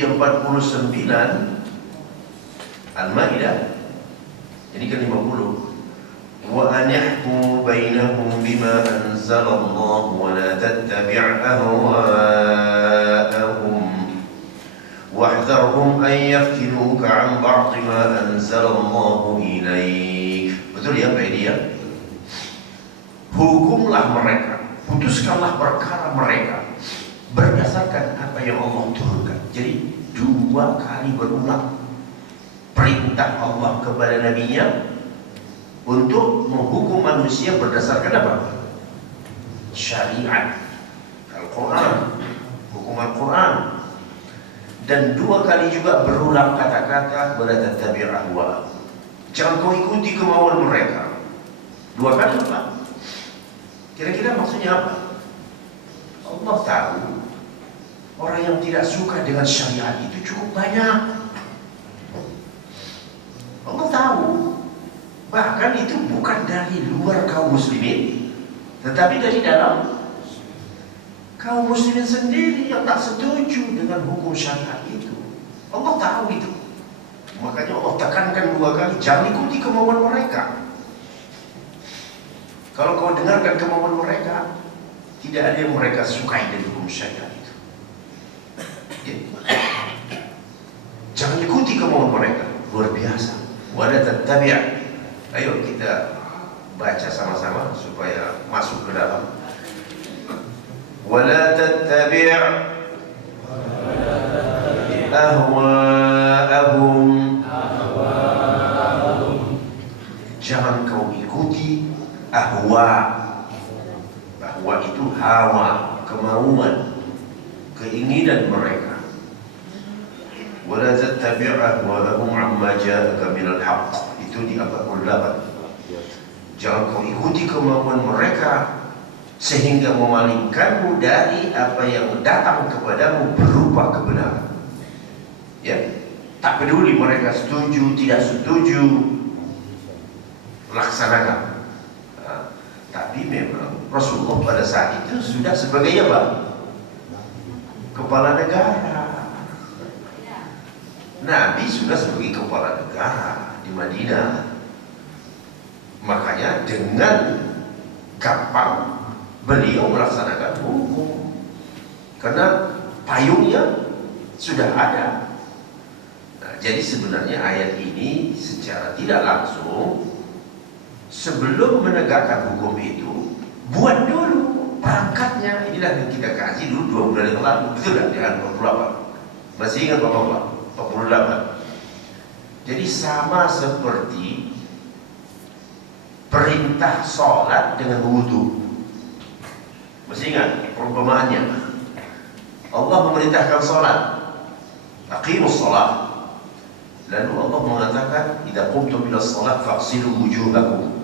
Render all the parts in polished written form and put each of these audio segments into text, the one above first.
Jadi 49 Al-Maidah ini kan 50. Wa an yahkumu bainahum bima anzalallahu wa la tattabi' ahwa'ahum wahdharhum an yaftinuka 'an ba'd ma anzalallahu ilaik. Betul ya Pak Edi ya? Hukumlah mereka, putuskanlah perkara mereka berdasarkan apa yang Allah turunkan. Jadi 2 kali berulang perintah Allah kepada nabinya untuk menghukum manusia berdasarkan apa? Syariat Al-Quran, hukum Al-Quran. Dan 2 kali juga berulang kata-kata wala tattabi' ahwa'ahum. Jangan kau ikuti kemauan mereka. 2 kali apa? Kira-kira maksudnya apa? Allah tahu orang yang tidak suka dengan syariat itu cukup banyak. Allah tahu. Bahkan itu bukan dari luar kaum muslimin, tetapi dari dalam kaum muslimin sendiri yang tak setuju dengan hukum syariat itu. Allah tahu itu. Makanya Allah tekankan 2 kali, jangan ikuti kemauan mereka. Kalau kau dengarkan kemauan mereka, tidak ada yang mereka sukai dari hukum syariat itu. Ya. Jangan ikuti kemauan mereka. Luar biasa. Wala tattabi'. Ayo kita baca sama-sama supaya masuk ke dalam. Wala tattabi' ahwa'ahum. Jangan kau ikuti ahwa. Ahwa itu hawa, kemauan, keinginan mereka. Wala tattabi' ahwa'ahum 'amma ja'aka minal haqq. Itu di 48. Jangan kau ikuti kemauan mereka sehingga memalingkanmu dari apa yang datang kepadamu berupa kebenaran. Ya, tak peduli mereka setuju tidak setuju, laksanakan. Nah, tapi memang Rasulullah pada saat itu sudah sebagai apa? Kepala negara. Nabi sudah sebagai kepala negara di Madinah. Makanya dengan gampang beliau melaksanakan hukum karena payungnya sudah ada. Nah, jadi sebenarnya ayat ini secara tidak langsung sebelum menegakkan hukum itu buat dulu perangkatnya. Inilah yang kita kasih dulu 2 bulan yang lalu. Betul kan? Di ayat 48. Masih ingat Bapak-Bapak? 48. Jadi sama seperti perintah sholat dengan wudhu. Masih ingat perumpamaannya? Allah memerintahkan sholat, aqimus sholat. Lalu Allah mengatakan, idza qumtum ila sholat faghsilu wujuhakum.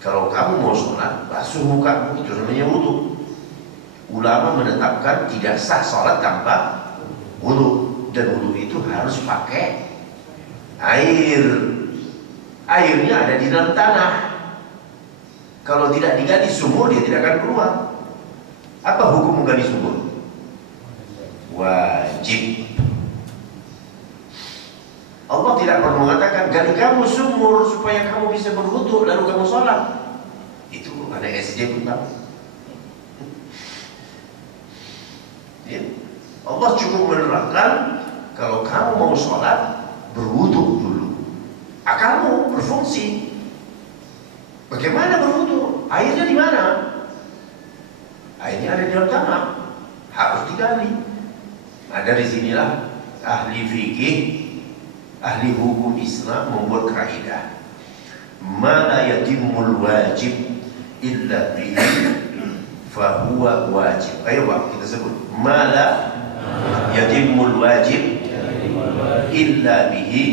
Kalau kamu mau sholat, basuh mukamu. Itu namanya wudhu. Ulama menetapkan tidak sah sholat tanpa wudhu. Dan wudhu itu harus pakai air. Airnya ada di dalam tanah. Kalau tidak digali sumur, dia tidak akan keluar. Apa hukum menggali sumur? Wajib. Allah tidak pernah mengatakan gali kamu sumur supaya kamu bisa berwudu lalu kamu sholat. Itu anak SD pun tahu. Ya. Allah cukup menerangkan kalau kamu mau sholat berwudu dulu. Akalmu berfungsi. Bagaimana berwudu? Airnya di mana? Airnya ada di dalam tanah. Harus digali. Nah, dari sinilah ahli fikih, ahli hukum Islam membuat kaidah. Ma la yatimul wajib illa bihi fahuwa wajib. Ayo Pak, kita sebut. Ma la yatimul wajib illa bihi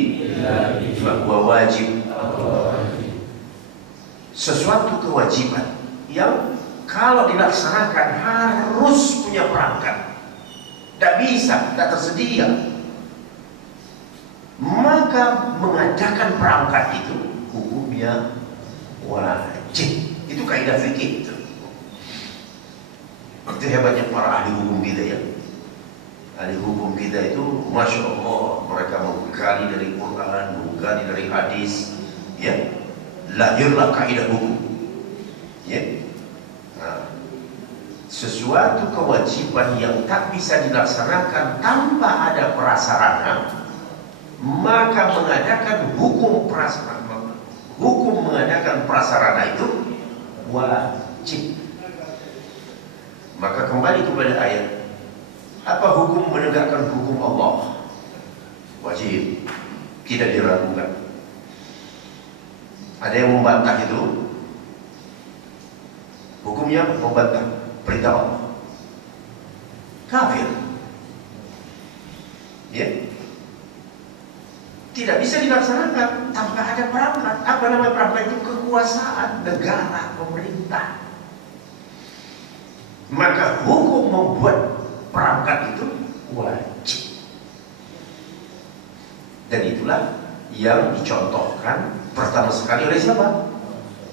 fahuwa wajib. Sesuatu kewajiban yang kalau dilaksanakan harus punya perangkat. Tidak bisa, tidak tersedia. Maka mengadakan perangkat itu hukumnya wajib. Itu kaidah fikih itu. Itu hebatnya para ahli hukum kita ya. ahli hukum kita itu, masya Allah, mereka menggali dari Quran, menggali dari hadis, ya, lahirlah kaidah hukum, ya. Nah, sesuatu kewajiban yang tak bisa dilaksanakan tanpa ada prasarana, maka mengadakan hukum prasarana, hukum mengadakan prasarana itu wajib. Maka kembali kepada ayat, apa hukum menegakkan hukum Allah? Wajib, tidak diragukan. Ada yang membantah itu, hukumnya membantah perintah Allah, kafir, ya. Tidak bisa dilaksanakan tanpa ada perangkat. Apa namanya perangkat itu? Kekuasaan negara, pemerintah. Maka hukum membuat perangkat itu wajib. Dan itulah yang dicontohkan pertama sekali oleh siapa?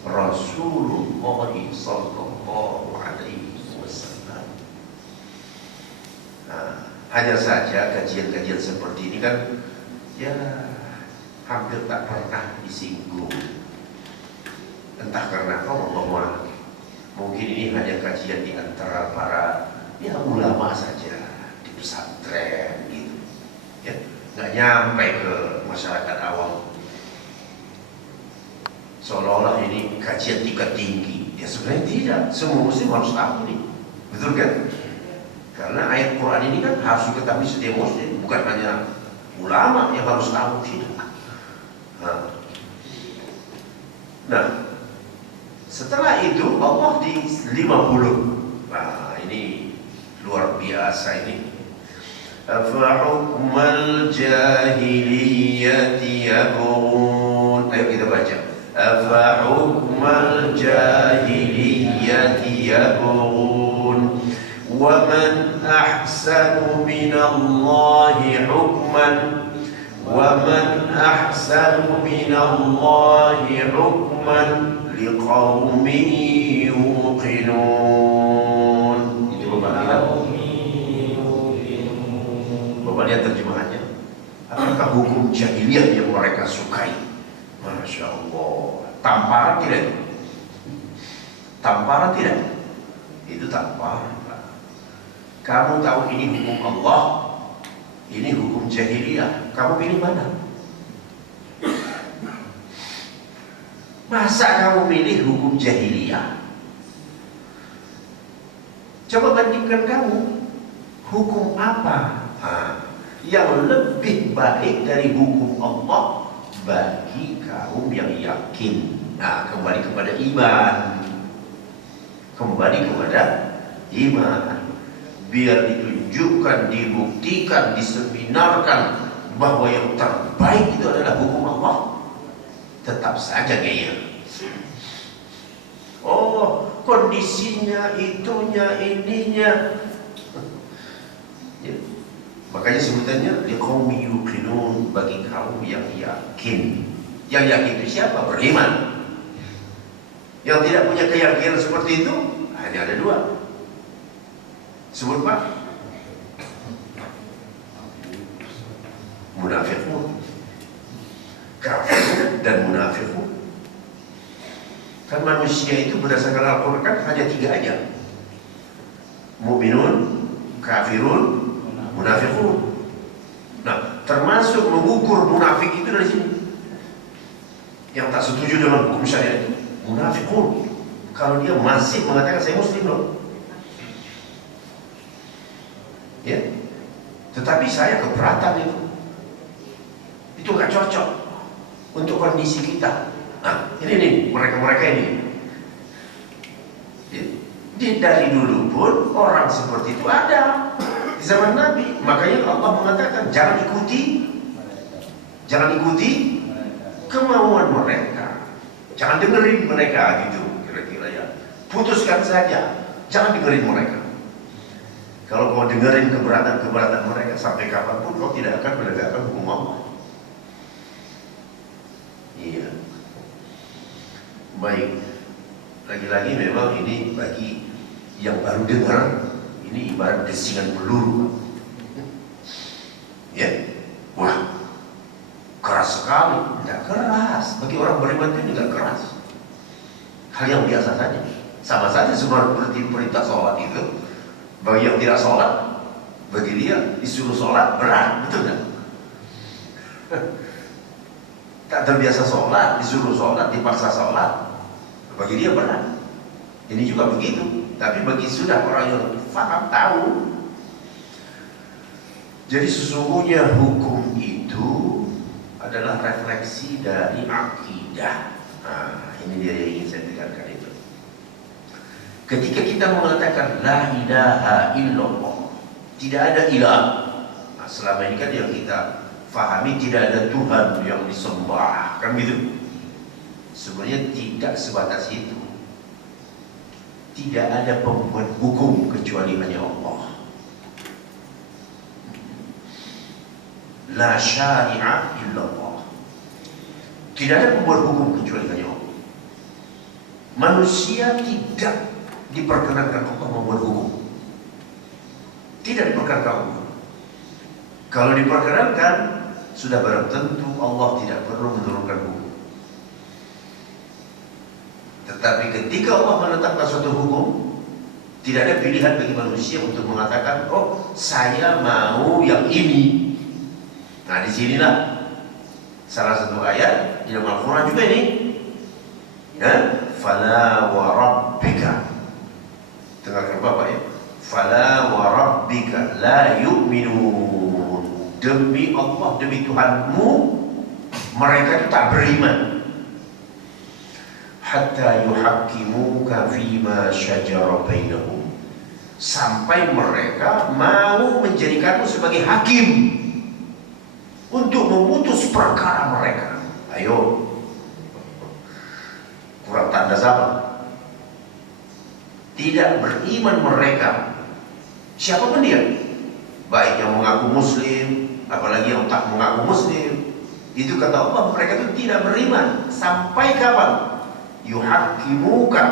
Rasulullah sallallahu alaihi wasallam. Nah, hanya saja kajian-kajian seperti ini kan ya hampir tak pernah disinggung. Entah karena Allah, mungkin ini hanya kajian di antara para ya ulama saja di pesantren gitu, ya, nggak nyampe ke masyarakat awam. Seolah-olah ini kajian tingkat tinggi. Ya sebenarnya tidak. Semua muslim harus tahu ini, betul kan? Karena ayat Quran ini kan harus diketahui setiap muslim, bukan hanya ulama yang harus tahu, tidak. Nah, setelah itu Allah di 50. Nah, ini luar biasa ini. Afahukmal jahiliyati yabghun. Ayo kita baca. Afahukmal jahiliyati yabghun wa man ahsanu minallahi hukman wa man ahsanu minallahi hukman liqaumin yuqinun. Itu Bapak lihat terjemahannya. Apakah hukum jahiliyah yang mereka sukai? Masya Allah. Tamparan tidak? Tamparan tidak? Itu tamparan. Kamu tahu ini hukum Allah, ini hukum jahiliyah. Kamu pilih mana? Masa kamu pilih hukum jahiliyah? Coba bandingkan kamu, hukum apa yang lebih baik dari hukum Allah bagi kaum yang yakin. Nah, kembali kepada iman. Kembali kepada iman. Biar ditunjukkan, dibuktikan, diseminarkan bahwa yang terbaik itu adalah hukum Allah, tetap saja ngeyel. Oh, kondisinya, itunya, ininya. Ya. Makanya sebutannya liqaumi yuqinun, bagi kaum yang yakin. Yang yakin itu siapa? Beriman. Yang tidak punya keyakinan seperti itu hanya ada dua. Sebut Pak. Munafiqun, kafir dan munafiqun. Kan manusia itu berdasarkan Al-Quran kan hanya tiga aja: mukminun, kafirun, munafiqun. Nah, termasuk mengukur munafik itu dari sini. Yang tak setuju dengan hukum syariat itu munafiqun. Kalau dia masih mengatakan saya muslim loh, ya, tetapi saya keberatan itu nggak cocok untuk kondisi kita. Nah, ini nih mereka ini. Ya, dari dulu pun orang seperti itu ada di zaman Nabi. Makanya Allah mengatakan jangan ikuti kemauan mereka, jangan dengerin mereka gitu, kira-kira ya. Putuskan saja, jangan dengerin mereka. Kalau kau dengerin keberatan mereka, sampai kapanpun kau tidak akan menegakkan hukum Allah. Iya. Baik. Lagi-lagi memang ini bagi yang baru dengar, ini ibarat desingan peluru. Ya, wah, keras sekali. Tidak keras. Bagi orang beriman itu tidak keras. Hal yang biasa saja. Sama saja seperti perintah sholat itu. Bagi yang tidak sholat, bagi dia disuruh sholat berat, betul tidak? Tak terbiasa sholat, disuruh sholat, dipaksa sholat, bagi dia berat. Ini juga begitu. Tapi bagi sudah orang yang paham, tahu. Jadi sesungguhnya hukum itu adalah refleksi dari akidah. Nah, ini dia yang ingin saya tekankan itu. Ketika kita mengatakan la ilaha illallah, tidak ada ilah. Nah, selama ini kan yang kita fahami tidak ada Tuhan yang disembah, kan gitu. Sebenarnya tidak sebatas itu. Tidak ada pembuat hukum kecuali hanya Allah. La syari'a illallah. Tidak ada pembuat hukum kecuali hanya Allah. Manusia tidak diperkenankan Allah membuat hukum. Tidak diperkenankan Allah. Kalau diperkenankan, sudah barang tentu Allah tidak perlu menurunkan hukum. Tetapi ketika Allah menetapkan suatu hukum, tidak ada pilihan bagi manusia untuk mengatakan, oh saya mau yang ini. Nah disinilah salah satu ayat di dalam Al-Quran juga ini, ya, fala wa rabbika. Dengarkan Bapak ya, fala wa rabbika la yu'minun. Demi Allah, demi Tuhanmu, mereka itu tak beriman. Hatta yuhaqqimuka fima syajara bainahum. Sampai mereka mau menjadikanmu sebagai hakim untuk memutus perkara mereka. Ayo, kurang tanda zaman. Tidak beriman mereka, siapapun dia, baik yang mengaku muslim, apalagi yang tak mengaku muslim, itu kata Allah, mereka itu tidak beriman. Sampai kapan? Yuhaqqimuka,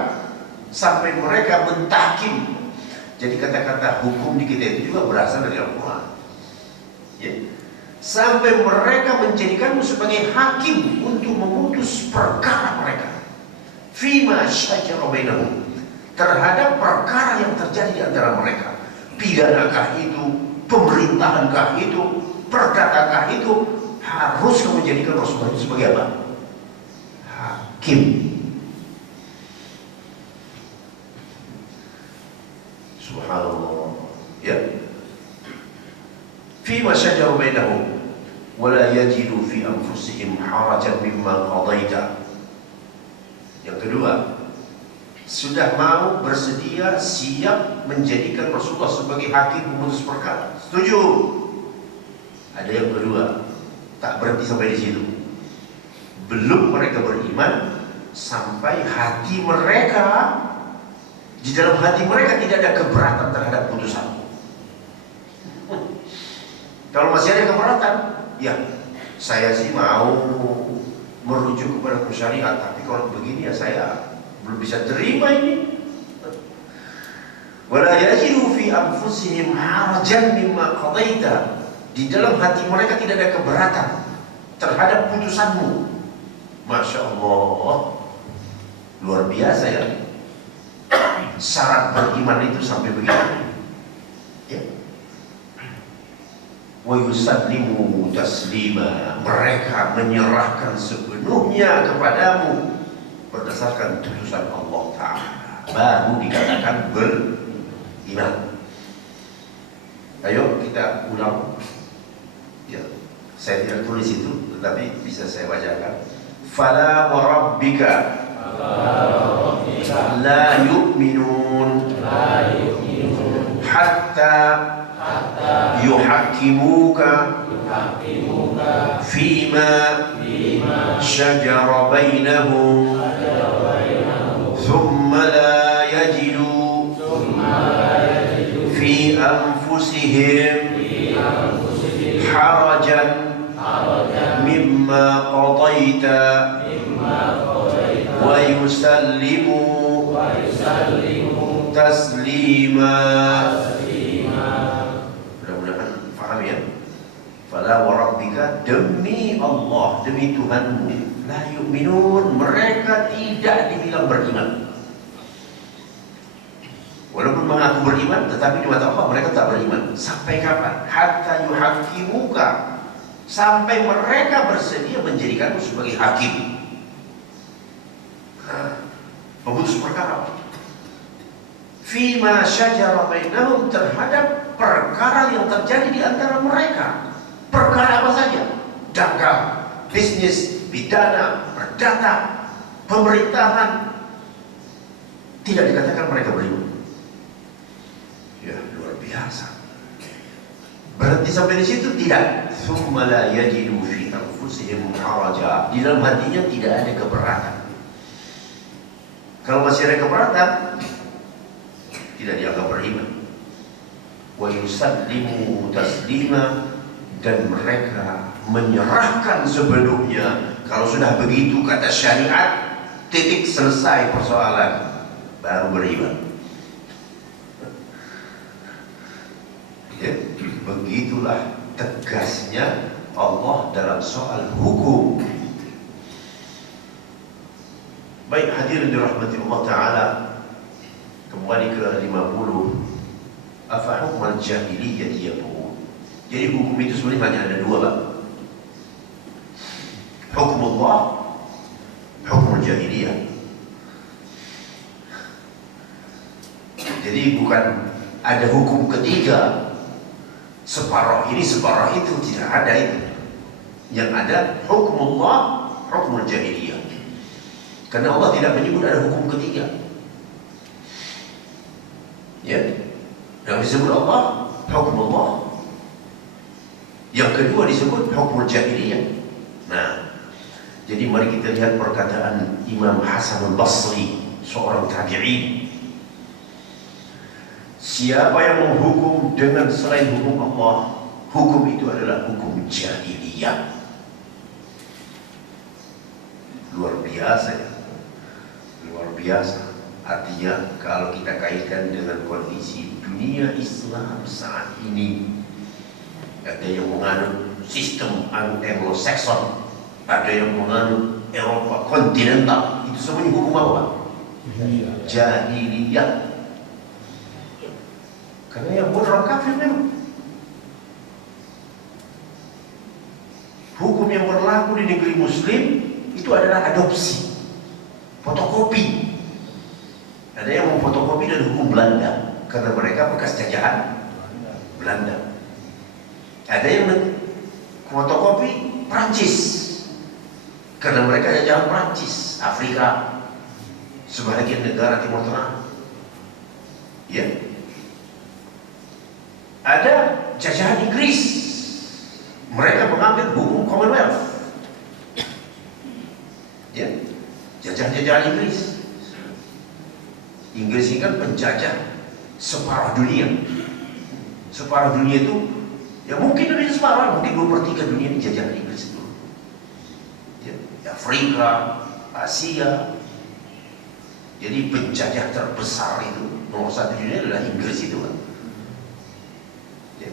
sampai mereka mentahkim. Jadi kata-kata hukum di kita itu juga berasal dari Al-Quran, ya. Sampai mereka menjadikanmu sebagai hakim untuk memutus perkara mereka fima syajara bainahum, terhadap perkara yang terjadi di antara mereka. Pidanakah itu, pemerintahankah itu, perkatakah itu, harus kamu menjadikan Rasulullah itu sebagai apa? Hakim. Subhanallah, ya. Fima syajara bainahum wala yajidu fi anfusihim harajan mimma qadaita. Yang kedua, sudah mau bersedia siap menjadikan Rasulullah sebagai hakim memutus perkara. Setuju? Ada yang kedua, tak berhenti sampai di situ. Belum mereka beriman sampai hati mereka, di dalam hati mereka tidak ada keberatan terhadap putusan. Kalau masih ada keberatan, ya saya sih mau merujuk kepada syariat, tapi kalau begini ya saya belum bisa terima ini. Wala yajidu fi anfusihim harajan mimma qadaita. Di dalam hati mereka tidak ada keberatan terhadap putusanmu. Masya Allah, luar biasa ya. Syarat beriman itu sampai begitu, ya. Wa yusallimu taslima, mereka menyerahkan sepenuhnya kepadamu berdasarkan putusan Allah Ta'ala, baru dikatakan beriman. Ayo kita ulang, ya. Saya tidak tulis itu, tetapi bisa saya bacakan. Fala wa rabbika la yu'minun hatta yuhaqqimuka fima syajara bainahum thumma la yajidu fi anfusihim harajan mimma qadaita wa yusallimu taslima. Mudah-mudahan paham ya. Fala wa rabbika, demi Allah, demi Tuhanmu, la yu'minun, mereka tidak dibilang beriman. Walaupun mengaku beriman, tetapi di mata Allah mereka tak beriman. Sampai kapan? Hatta yuhakimuka, sampai mereka bersedia menjadikanmu sebagai hakim, pemutus perkara. Fima syajara bainahum, terhadap perkara yang terjadi di antara mereka. Perkara apa saja? Dagang, bisnis, pidana, perdata, pemerintahan. Tidak dikatakan mereka beriman. Ya, luar biasa. Berhenti sampai di situ? Tidak. Tsumma la yajidu fi anfusihim haraja. Di dalam hatinya tidak ada keberatan. Kalau masih ada keberatan, tidak dianggap beriman. Wa yusallimu taslima, dan mereka menyerahkan sebelumnya. Kalau sudah begitu kata syariat, titik, selesai persoalan, baru beriman. Ya, begitulah tegasnya Allah dalam soal hukum. Baik hadirin dirahmati Allah Ta'ala, kembali ke 50. Afa hukmal jahiliyah yabghun. Jadi hukum itu sebenarnya hanya ada dua, Pak. Hukum Allah, hukum jahiliyah. Jadi bukan ada hukum ketiga, separuh ini separuh itu, tidak ada itu. Yang ada hukum Allah, hukum jahiliyah. Karena Allah tidak menyebut ada hukum ketiga. Ya, yang disebut Allah, hukum Allah. Yang kedua disebut hukum jahiliyah. Nah, jadi mari kita lihat perkataan Imam Hasan al-Basri, seorang tabi'in. Siapa yang menghukum dengan selain hukum Allah, hukum itu adalah hukum jahiliyah. Luar biasa ya. Luar biasa. Artinya kalau kita kaitkan dengan kondisi dunia Islam saat ini, ada yang menganut sistem Anglo-Saxon, ada yang menganut Eropa kontinental. Itu semuanya hukum apa? Jahiliyah. Karena yang buat orang kafir memang. Hukum yang berlaku di negeri Muslim itu adalah adopsi, fotokopi. Ada yang memfotokopi dari hukum Belanda karena mereka bekas jajahan Belanda. Ada yang fotokopi Prancis karena mereka jajahan Prancis, Afrika, sebagian negara Timur Tengah. Ya. Ada jajahan Inggris, mereka mengambil hukum Commonwealth. Ya, jajahan Inggris. Inggris ini kan penjajah separuh dunia. Separuh dunia itu, ya mungkin lebih separuh, mungkin 2/3 dunia ini jajahan Inggris itu. Ya, Afrika, Asia. Jadi penjajah terbesar itu, nomor 1 dunia adalah Inggris itu kan. Ya.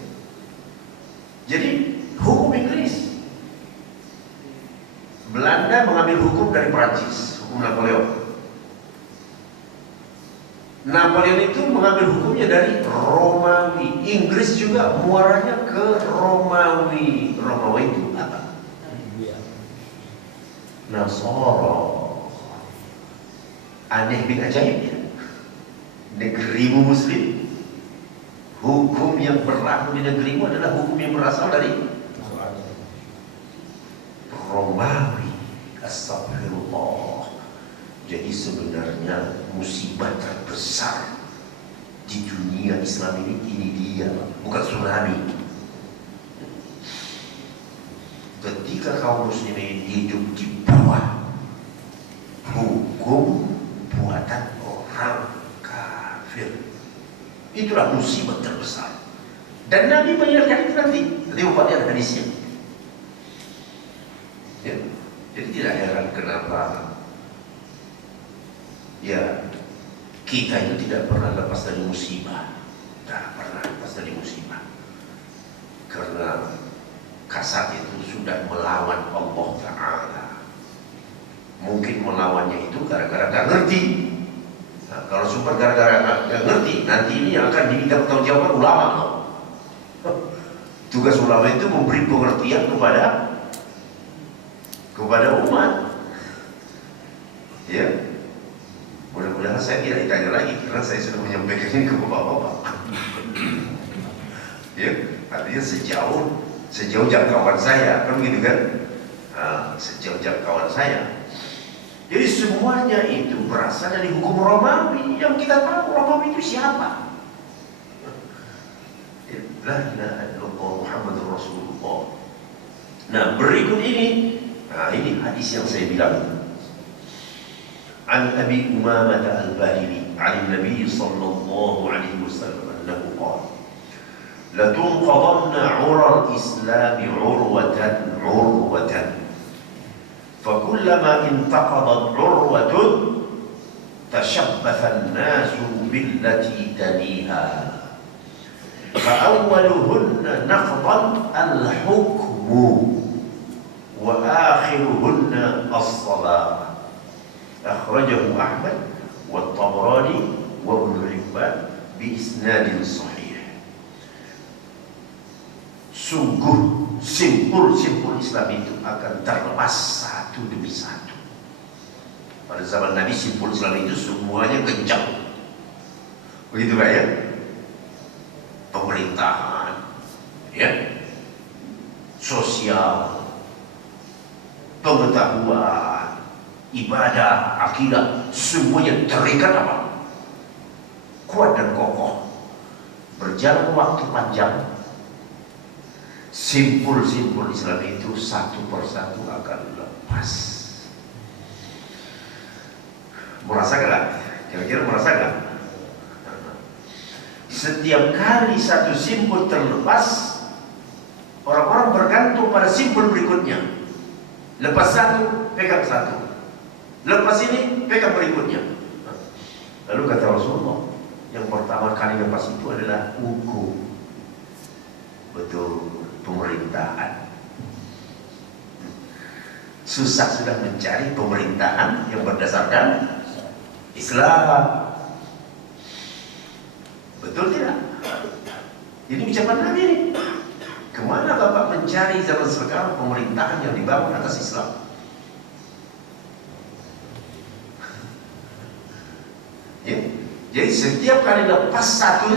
Jadi hukum Inggris. Belanda mengambil hukum dari Prancis, hukum Napoleon. Napoleon itu mengambil hukumnya dari Romawi. Inggris juga muaranya ke Romawi. Romawi itu apa? Nasara. Aneh bin ajaib ya. Negerimu Muslim, hukum yang berlaku di negerimu adalah hukum yang berasal dari Romawi. Astagfirullah. Jadi sebenarnya musibah terbesar di dunia Islam ini dia, bukan tsunami. Ketika kaum muslimin hidup di bawah hukum buatan orang kafir, itulah musibah terbesar. Dan Nabi mengingatkan itu nanti. Nanti umpamanya ada hadisnya. Ya. Jadi tidak heran kenapa ya kita itu tidak pernah lepas dari musibah. Tidak pernah lepas dari musibah. Karena kasar itu sudah melawan Allah Ta'ala. Mungkin melawannya itu gara-gara gak ngerti. Nah, kalau super gara-gara gak ngerti, nanti ini yang akan diminta pertanggungjawaban ulama. Tugas ulama itu memberi pengertian kepada umat. Ya, mudah-mudahan saya tidak ditanya lagi karena saya sudah menyampaikan ini ke bapak-bapak. Ya, artinya sejauh jangkauan saya, kan begitu kan? Nah, sejauh jangkauan saya. Jadi semuanya itu berasal dari hukum Romawi. Yang kita tahu Romawi itu siapa? La ilaha illallah Muhammadur Rasulullah. Nah, berikut ini, ini hadis yang saya bilang. An Abi Umamah Al-Bahili, an Nabi sallallahu alaihi wasallam annahu qala: La tunqadanna 'ura al-Islam 'urwatan 'urwatan. فكلما انتقضت عروة تشبث الناس بالتي تليها فأولهن نقضا الحكم وآخرهن الصلاة. أخرجه أحمد والطبراني وابن حبان بإسناد صحيح. Sungguh simpul-simpul Islam itu akan terlepas satu demi satu. Pada zaman Nabi simpul Islam itu semuanya kencang. Begitu Pak ya? Pemerintahan, ya, sosial, pengetahuan, ibadah, akidah, semuanya terikat apa? Kuat dan kokoh. Berjalan waktu panjang, simpul-simpul Islam itu satu persatu akan lepas. Merasakan gak? Kira-kira merasakan? Setiap kali satu simpul terlepas, orang-orang bergantung pada simpul berikutnya. Lepas satu, pegang satu. Lepas ini, pegang berikutnya. Lalu kata Rasulullah, yang pertama kali lepas itu adalah hukum. Betul, pemerintahan. Susah sudah mencari pemerintahan yang berdasarkan Islam. Betul tidak? Ini ucapan Nabi ini. Kemana Bapak mencari zaman sekarang pemerintahan yang dibangun atas Islam? Ya. Jadi setiap kali lepas satu,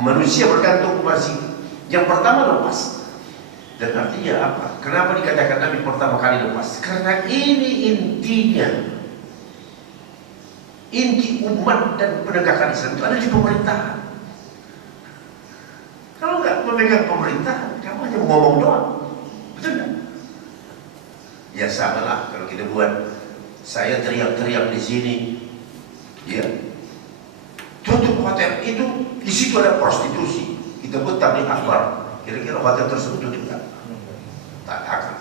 manusia bergantung kepada situ. Yang pertama lepas. Dan artinya apa? Kenapa dikatakan Nabi pertama kali lepas? Karena ini intinya. Inti umat dan penegakan Islam itu ada di pemerintahan. Kalau nggak memegang pemerintahan, kamu hanya ngomong doang. Betul nggak? Ya sama lah kalau kita buat. Saya teriak-teriak di sini, ya, tutup hotel itu, di situ ada prostitusi. Kita buat tabligh akbar. Kira-kira hotel tersebut tutup nggak? Tak akan.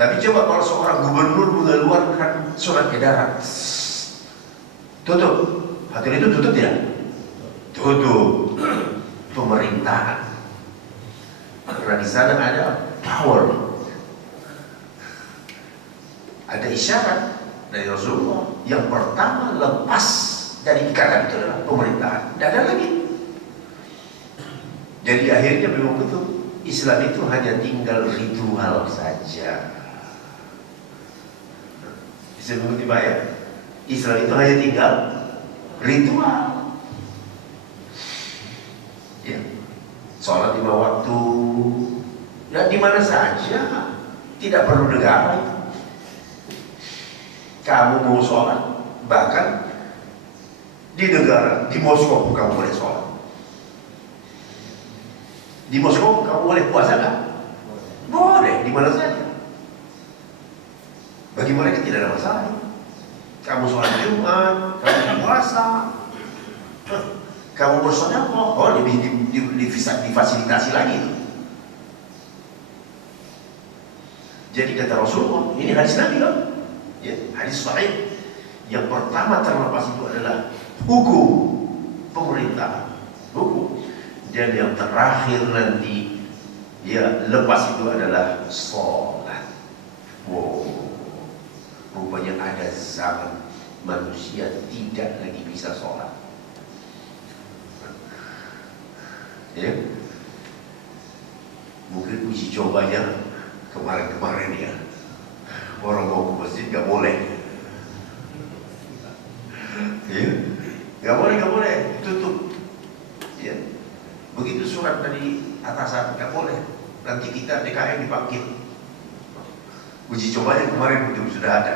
Tapi coba kalau seorang gubernur mengeluarkan surat edaran, tutup, hotel itu tutup tidak? Tutup. Pemerintahan. Karena di sana ada power, ada isyarat dari Rasulullah. Yang pertama lepas dari ikatan itu adalah pemerintahan. Tidak ada lagi. Jadi akhirnya memang betul Islam itu hanya tinggal ritual saja. Bisa mengerti Pak ya? Islam itu hanya tinggal ritual. Ya, sholat 5 waktu, dan di mana saja, tidak perlu negara itu. Kamu mau sholat, bahkan di negara, di Moskow kamu boleh sholat. Di Moskow kamu boleh puasa kan? Boleh, di mana saja. Bagi mereka tidak ada masalah. Kamu sholat Jumat, kamu puasa, kamu bersedekah, oh lebih difasilitasi lagi itu. Jadi kata Rasulullah, ini hadis Nabi kan? Ya, hadis sahih. Yang pertama terlepas itu adalah hukum pemerintahan, hukum. Dan yang terakhir nanti, Ya, lepas itu adalah sholat. Wow, rupanya ada zaman manusia tidak lagi bisa sholat. Ya, mungkin uji cobanya kemarin-kemarin ya, orang mau ke masjid gak boleh. Ya, gak boleh, tutup. Ya, begitu surat dari atasan gak boleh. Nanti kita DKM dipanggil. Uji cobanya kemarin itu sudah ada.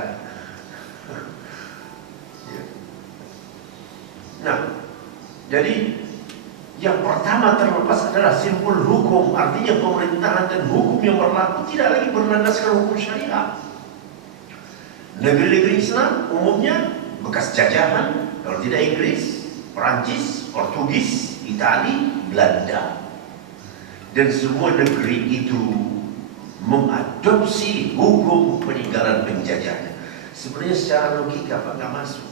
Ya. Nah, jadi yang pertama terlepas adalah simpul hukum. Artinya pemerintahan dan hukum yang berlaku tidak lagi berlandaskan hukum syariah. Negeri-negeri Islam umumnya bekas jajahan, kalau tidak Inggris, Perancis, Portugis, Itali, Belanda. Dan semua negeri itu mengadopsi hukum peninggalan penjajahnya. Sebenarnya secara logika Pak nggak masuk.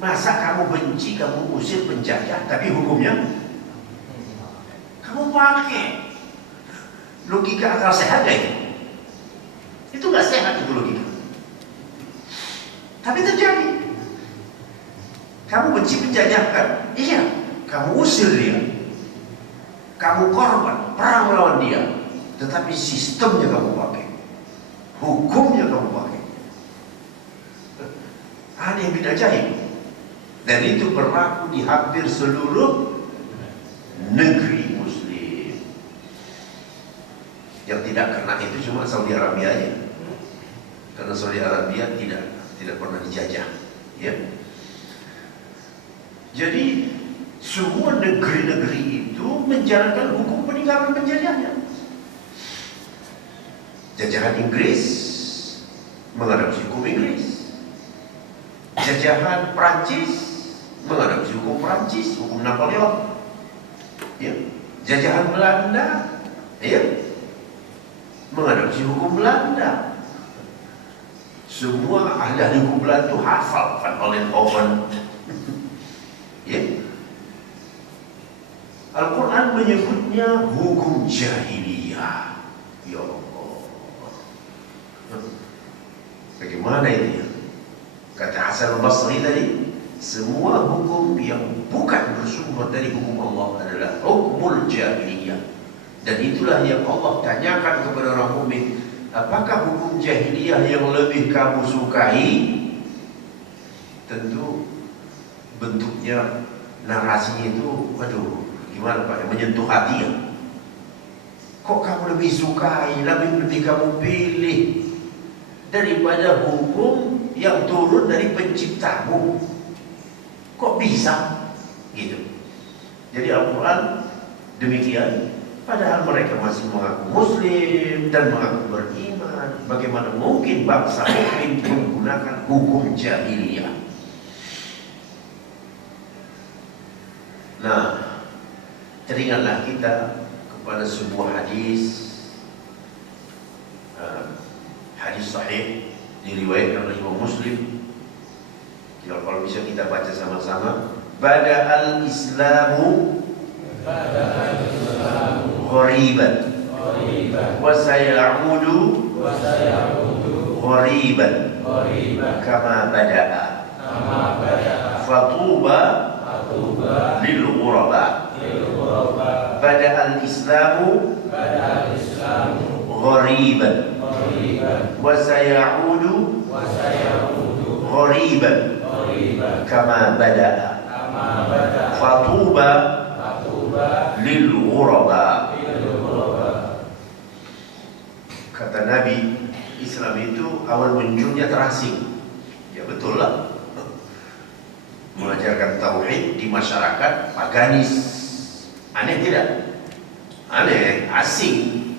Masa kamu benci, kamu usir penjajah, tapi hukumnya kamu pakai? Logika akal sehat ya? Itu nggak sehat itu logika. Tapi terjadi. Kamu benci penjajah kan? Iya. Kamu usir dia. Kamu korban, perang melawan dia. Tetapi sistemnya kamu pakai. Hukumnya kamu pakai. Ada yang beda ajaib. Dan itu berlaku di hampir seluruh negeri Muslim. Yang tidak kena itu cuma Saudi Arabia aja. Karena Saudi Arabia tidak pernah dijajah. Ya. Jadi semua negeri-negeri itu menjalankan hukum peninggalan penjajahnya. Jajahan Inggris mengadopsi hukum Inggris. Jajahan Prancis mengadopsi hukum Prancis, hukum Napoleon. Ya. Jajahan Belanda, ya, mengadopsi hukum Belanda. Semua ahli hukum Belanda itu hafal Van Hollenhoven. Ya. Al-Quran menyebutnya hukum jahiliyah. Ya Allah, bagaimana itu ya? Kata Hasan al-Basri tadi, semua hukum yang bukan bersumber dari hukum Allah adalah hukumul jahiliyah. Dan itulah yang Allah tanyakan kepada orang mukmin, apakah hukum jahiliyah yang lebih kamu sukai? Tentu bentuknya, narasinya itu, waduh, gimana Pak, menyentuh hati ya. Kok kamu lebih sukai, lebih kamu pilih daripada hukum yang turun dari penciptamu? Kok bisa? Gitu. Jadi Al-Quran demikian. Padahal mereka masih mengaku Muslim dan mengaku beriman. Bagaimana mungkin bangsa mukmin menggunakan hukum jahiliyah? Nah, teringatlah kita kepada sebuah hadis, hadis sahih diriwayatkan oleh Imam Muslim. Kalau bisa kita baca sama-sama. Bada'al Islamu ghariban wa sayaudu ghariban kama bada'a fatuba lil ghuraba. Bada'al Islamu ghariban wa sayaudu ghariban kama bada'a fatuba lil ghuraba. Kata Nabi, Islam itu awal munculnya terasing. Ya betul lah. Mengajarkan tauhid di masyarakat paganis. Aneh tidak? Aneh, asing.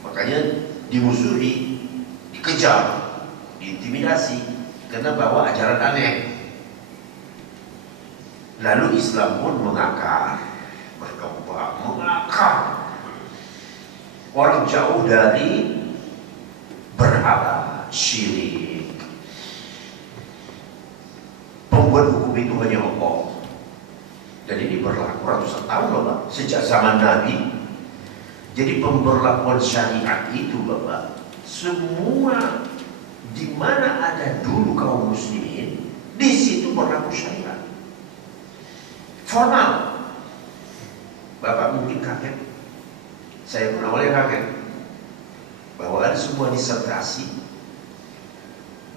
Makanya dimusuhi, dikejar, diintimidasi karena bawa ajaran aneh. Lalu Islam pun mengakar, berkembang, mengakar. Orang jauh dari berhala, syirik. Pembuat hukum itu hanya Allah. Dan ini berlaku ratusan tahun loh, sejak zaman Nabi Jadi pemberlakuan syariat itu Bapak, semua di mana ada dulu kaum muslimin, di situ berlaku syariat. Formal. Bapak mungkin kaget, saya pun awalnya kaget bahwa ada sebuah disertasi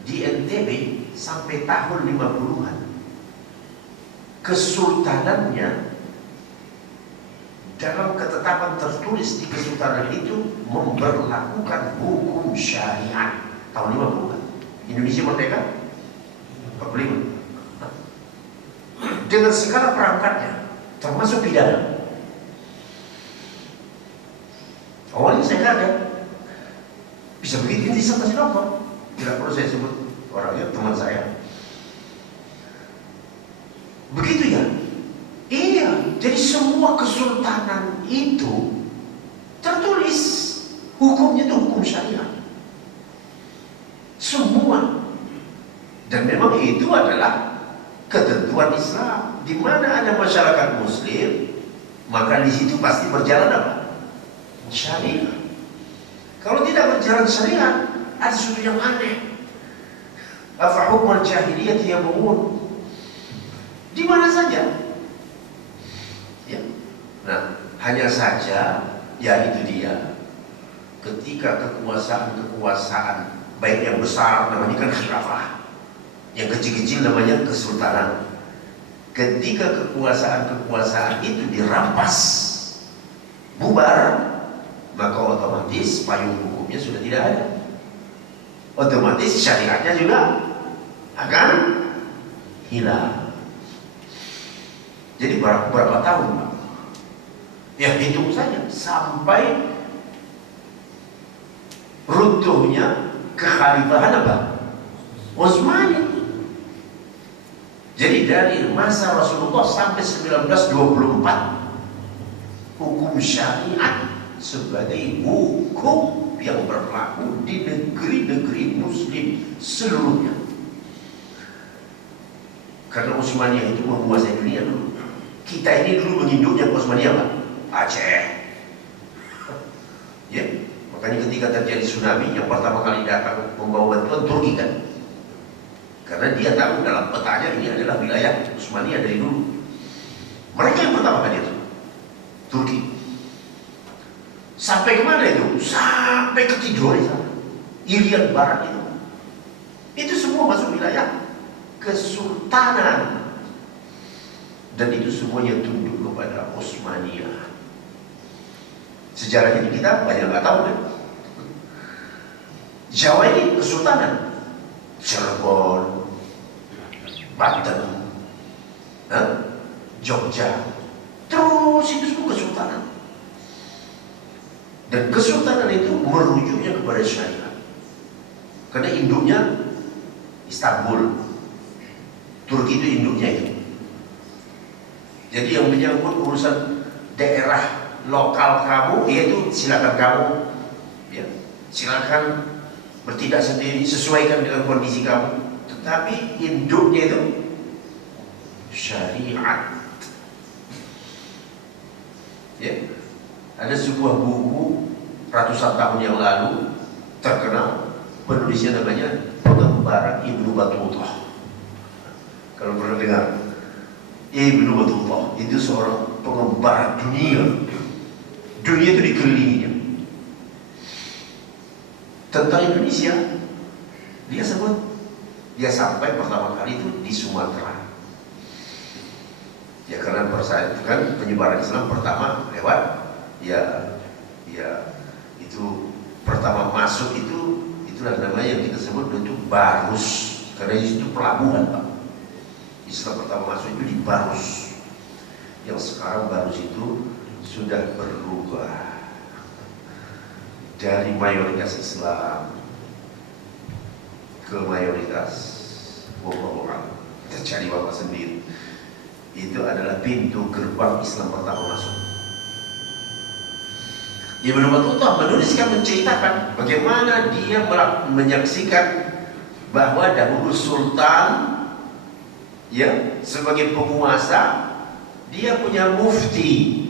di NTB sampai tahun 50-an. Kesultanannya dalam ketetapan tertulis di kesultanan itu memberlakukan hukum syariat tahun 50-an. Indonesia merdeka 45. Dengan segala perangkatnya, termasuk pidana. Awalnya saya kaget, bisa begitu disertasi dokter. Tidak perlu saya sebut orangnya, teman saya. Begitu ya? Iya, jadi semua kesultanan itu tertulis hukumnya itu hukum syariat. Semua. Dan memang itu adalah ketentuan Islam. Di mana ada masyarakat muslim, maka di situ pasti berjalan apa? Syariat. Kalau tidak berjalan syariat, ada sesuatu yang aneh. Afa hukmul jahiliyah yabghun. Di mana saja. Ya. Nah, hanya saja ya itu dia. Ketika kekuasaan baik yang besar namanya kan khilafah, yang kecil-kecil namanya kesultanan. Ketika kekuasaan itu dirampas, bubar, maka otomatis payung hukumnya sudah tidak ada. Otomatis syariatnya juga akan hilang. Jadi berapa tahun Pak? Ya hitung saja sampai runtuhnya kekhalifahan apa? Utsmani. Jadi dari masa Rasulullah sampai 1924 hukum syariat sebagai hukum yang berlaku di negeri-negeri muslim seluruhnya. Karena Utsmaniyah itu menguasai dunia dulu. Kita ini dulu menginduknya Utsmaniyah Pak, Aceh. Ya, makanya ketika terjadi tsunami yang pertama kali datang membawa bantuan Turki kan. Karena dia tahu dalam petanya ini adalah wilayah Utsmaniyah dari dulu. Mereka yang pertama kali itu Turki. Sampai kemana itu? Sampai ke Tidore sana, Irian Barat itu. Itu semua masuk wilayah kesultanan. Dan itu semuanya tunduk kepada Utsmaniyah. Sejarah ini kita banyak nggak tahu kan. Jawa ini kesultanan, Cirebon, Banten, Jogja, terus itu semua kesultanan. Dan kesultanan itu merujuknya kepada syariat. Karena induknya Istanbul, Turki itu induknya itu. Jadi yang menyangkut urusan daerah lokal kamu, yaitu silakan kamu, ya, silakan bertindak sendiri, sesuaikan dengan kondisi kamu. Tetapi induknya itu syariat. Ya, ada sebuah buku ratusan tahun yang lalu terkenal, penulisnya namanya Pengembara Ibnu Battuta. Kalau pernah dengar Ibnu Battuta itu seorang pengembara dunia. Dunia itu dikelilinginya. Tentang Indonesia, dia sebut, dia sampai pertama kali itu di Sumatera. Ya karena kan penyebaran Islam pertama lewat ya itu pertama masuk itulah namanya yang kita sebut itu Barus. Karena itu pelabuhan Pak. Islam pertama masuk itu di Barus. Yang sekarang Barus itu sudah berubah dari mayoritas Islam ke mayoritas orang. Kita cari Bapak sendiri. Itu adalah pintu gerbang Islam pertama masuk. Ibnu Battuta menuliskan, menceritakan bagaimana dia menyaksikan bahwa dahulu sultan ya sebagai penguasa dia punya mufti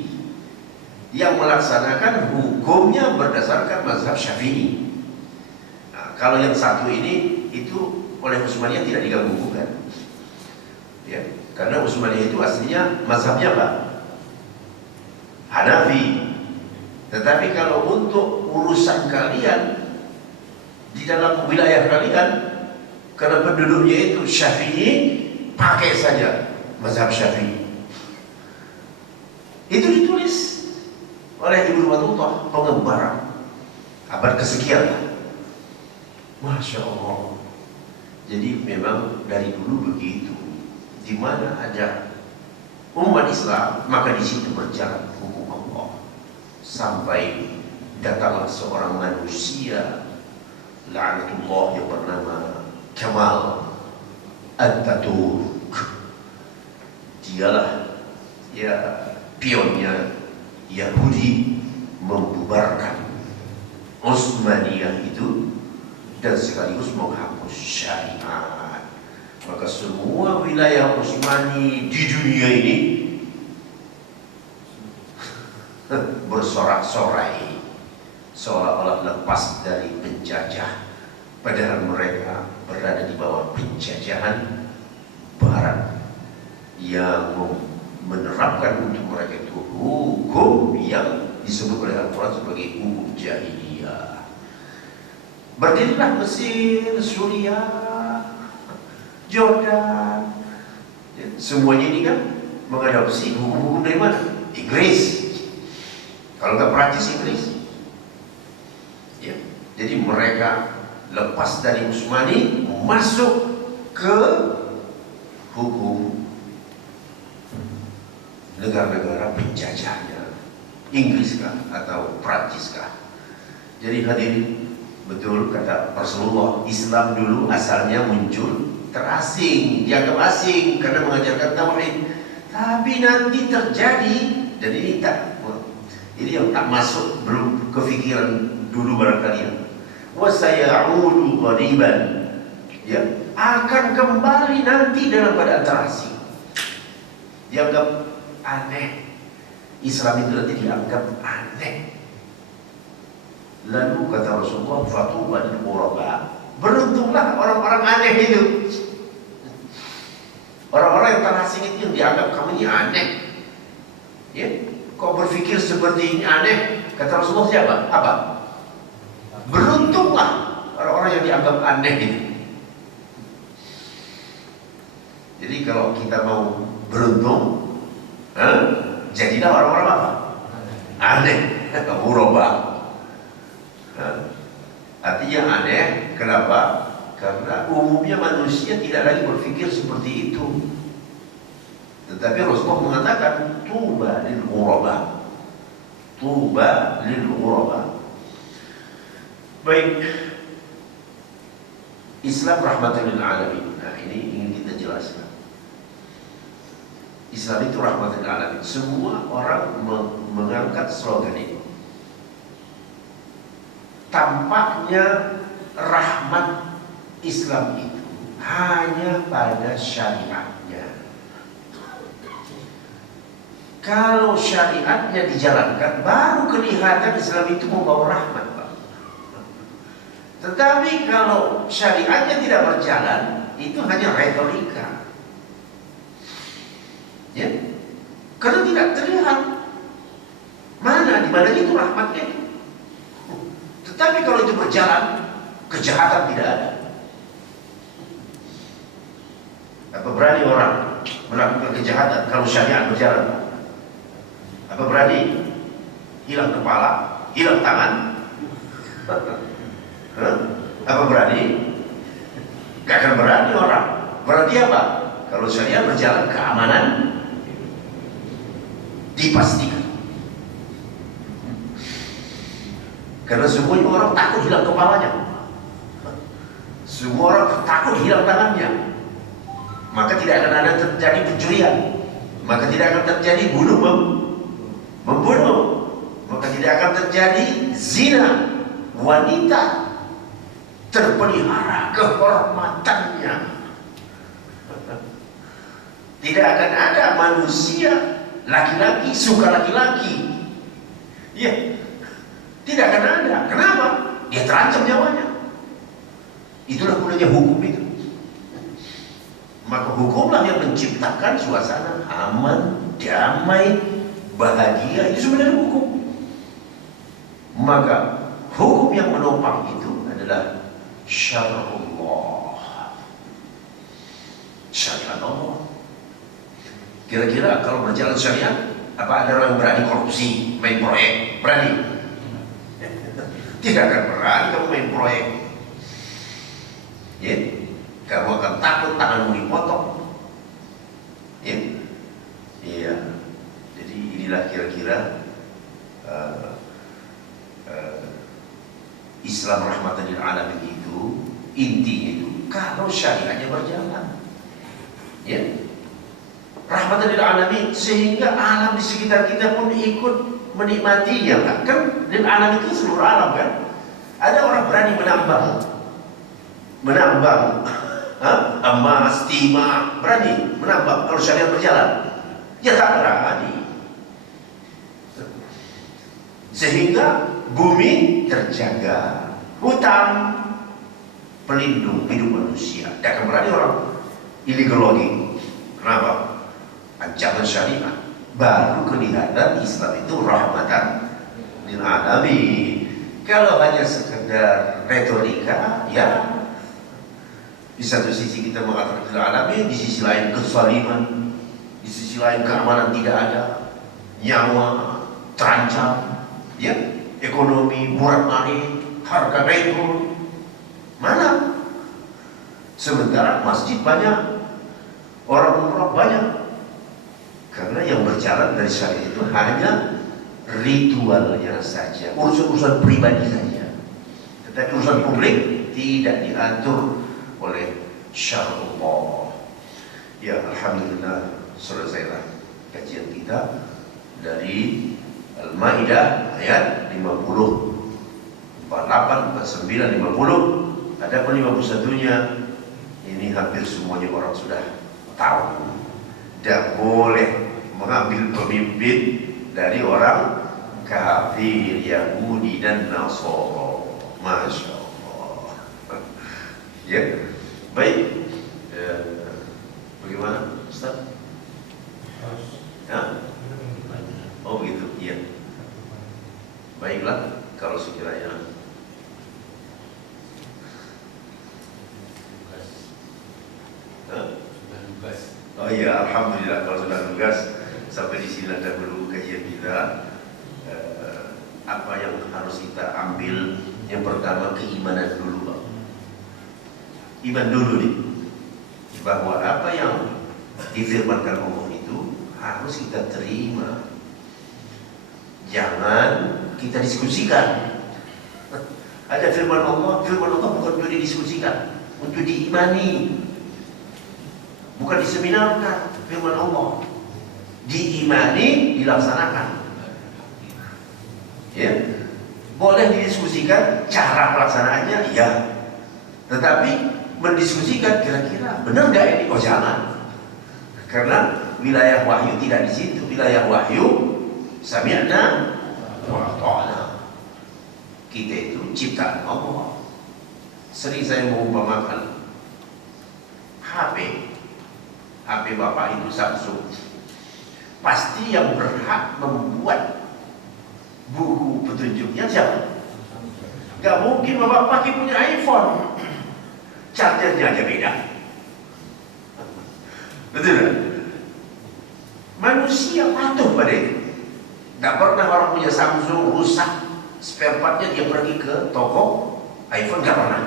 yang melaksanakan hukumnya berdasarkan mazhab Syafi'i. Nah, kalau yang satu ini itu oleh Utsmaniyah tidak diganggu-gugat. Ya, karena Utsmaniyah itu aslinya mazhabnya apa? Hanafi. Tetapi kalau untuk urusan kalian di dalam wilayah kalian, karena penduduknya itu Syafi'i, pakai saja mazhab Syafi'i. Itu ditulis oleh Ibnu Battutah, pengembara abad kesekian. Masya Allah. Jadi memang dari dulu begitu. Di mana ada umat Islam, maka di situ berjalan hukum Allah. Sampai datanglah seorang manusia, la'natullah, yang bernama Kemal Atatürk. Dialah ya pionnya Yahudi membubarkan Utsmaniyah itu dan sekaligus menghapus syariat. Maka semua wilayah Utsmani di dunia ini bersorak-sorai seolah-olah lepas dari penjajah, padahal mereka berada di bawah penjajahan Barat yang menerapkan untuk mereka itu hukum yang disebut oleh Al-Quran sebagai hukum jahiliyah. Berdirilah Mesir, Suriah, Jordan, semuanya ini kan mengadopsi hukum-hukum dari mana? Inggris. Kalau nggak praktis Inggris, ya. Jadi mereka lepas dari Utsmani, masuk ke hukum negara-negara penjajahnya, Inggris kah atau Prancis kah. Jadi hadirin, betul kata Rasulullah, Islam dulu asalnya muncul terasing, dianggap asing karena mengajarkan tauhid. Tapi nanti terjadi, dan ini yang tak masuk, belum kepikiran dulu barangkali ya. Wa sayaudu ghariban, ya, akan kembali nanti dalam keadaan terasing. Dianggap aneh. Islam itu nanti dianggap aneh. Lalu kata Rasulullah, fatuba lil ghuraba, beruntunglah orang-orang aneh itu. Orang-orang yang terasing itu yang dianggap kamu ini aneh. Ya, kok berpikir seperti ini aneh? Kata Rasulullah siapa? Apa? Beruntunglah orang-orang yang dianggap aneh itu. Jadi kalau kita mau beruntung, jadilah orang-orang apa? Aneh, ghuraba. Artinya aneh, kenapa? Karena umumnya manusia tidak lagi berpikir seperti itu. Tetapi Rasulullah mengatakan tuba lil ghuraba. Tuba lil ghuraba. Baik. Islam rahmatan lil alamin. Nah, ini ingin kita jelaskan. Islam itu rahmatan lil alamin. Semua orang mengangkat slogan ini. Tampaknya rahmat Islam itu hanya pada syariatnya. Kalau syariatnya dijalankan, baru kelihatan Islam itu membawa rahmat, Pak. Tetapi kalau syariatnya tidak berjalan, itu hanya retorika. Ya, karena tidak terlihat di mana itu rahmatnya itu. Tetapi kalau itu berjalan, kejahatan tidak ada. Apa berani orang melakukan kejahatan kalau syariat berjalan? Apa berani hilang kepala, hilang tangan? Apa berani? Gak akan berani orang. Berarti apa? Kalau syariat berjalan, keamanan dipastikan. Karena semuanya orang takut hilang kepalanya, semua orang takut hilang tangannya. Maka tidak akan ada terjadi pencurian, maka tidak akan terjadi membunuh, maka tidak akan terjadi zina. Wanita terpelihara kehormatannya. Tidak akan ada manusia laki-laki suka laki-laki. Iya, tidak akan ada. Kenapa? Dia terancam nyawanya. Itulah gunanya hukum itu. Maka hukumlah yang menciptakan suasana aman, damai, bahagia. Itu sebenarnya hukum. Maka hukum yang menopang itu adalah syar'ullah, syariat Allah. Kira-kira kalau berjalan syariat, apa ada orang yang berani korupsi, main proyek? Berani? Tidak akan berani kamu main proyek. Ya, kamu akan takut tanganmu dipotong. Ya, iya. Jadi inilah kira-kira Islam rahmatan lil alamin itu, intinya itu kalau syariatnya berjalan, ya, rahmatan lil alamin, sehingga alam di sekitar kita pun ikut menikmatinya. Kan lil alamin itu seluruh alam kan. Ada orang berani menambang emas, timah, berani menambang kalau syariat berjalan? Ya tak berani. Sehingga bumi terjaga, hutan pelindung hidup manusia. Tidak akan berani orang illegal logging. Kenapa? Ancaman syariat. Baru kelihatan Islam itu rahmatan lil alamin. Kalau hanya sekedar retorika, ya di satu sisi kita mengatakan lil alamin, di sisi lain kezaliman, di sisi lain keamanan tidak ada, nyawa terancam, ya, ekonomi murat-marit, harga naik turun. Mana? Sementara masjid banyak, orang umrah banyak. Karena yang berjalan dari syariat itu hanya ritualnya saja, urusan-urusan pribadi saja. Tetapi urusan publik tidak diatur oleh syar'ullah. Ya, alhamdulillah selesailah kajian kita dari Al-Maidah ayat 50, 48, 49, 50. Adapun 51-nya ini hampir semuanya orang sudah tahu. Tidak boleh mengambil pemimpin dari orang kafir, Yahudi dan Nasara. Masya Allah. Ya, baik. Bagaimana, Ustaz? Ya? Oh begitu, iya. Baiklah, kalau sekiranya sudah tugas. Oh iya, alhamdulillah kalau sudah tugas. Sampai di sini dahulu kajian kita. Apa yang harus kita ambil? Yang pertama, keimanan dulu, Pak. Iman dulu nih, bahwa apa yang difirmankan Allah itu harus kita terima. Jangan kita diskusikan. Ada firman Allah bukan untuk didiskusikan, untuk diimani. Bukan diseminarkan firman Allah. Diimani, dilaksanakan. Ya. Boleh didiskusikan cara pelaksanaannya, ya. Tetapi mendiskusikan kira-kira benar nggak ini? Oh jangan. Karena wilayah wahyu tidak di situ. Wilayah wahyu sami'na wa ata'na. Kita itu ciptaan Allah. Sering saya mengumpamakan HP bapak itu Samsung. Pasti yang berhak membuat buku petunjuknya siapa? Gak mungkin bapak pakai punya iPhone, chargernya aja beda. Betul kan? Manusia patuh pada itu. Gak pernah orang punya Samsung rusak spare partnya dia pergi ke toko iPhone, gak pernah.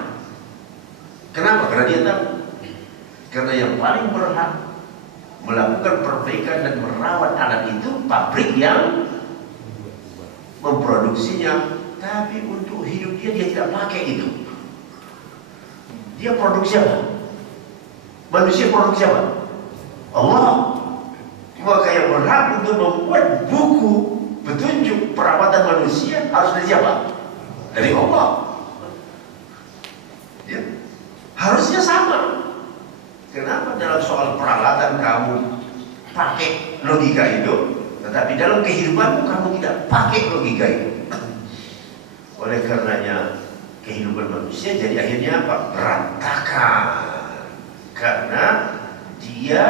Kenapa? Karena dia tahu. Karena yang paling berhak melakukan perbaikan dan merawat alat itu pabrik yang memproduksinya. Tapi untuk hidup dia tidak pakai itu. Dia produksi apa? Manusia produksi apa? Allah. Maka yang berhak untuk membuat buku petunjuk perawatan manusia harus dari siapa? Dari Allah. Ya. Harusnya sama. Kenapa dalam soal peralatan kamu pakai logika itu, Tetapi dalam kehidupanmu kamu tidak pakai logika itu. Oleh karenanya kehidupan manusia jadi akhirnya apa? Berantakan. Karena dia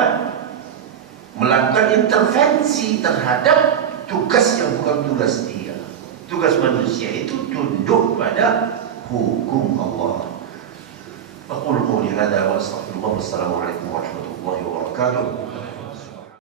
melakukan intervensi terhadap tugas yang bukan tugas dia. Tugas manusia itu tunduk pada hukum Allah. Aqulu qouli hadza wa astaghfirullah. Wassalamualaikum warahmatullahi wabarakatuh.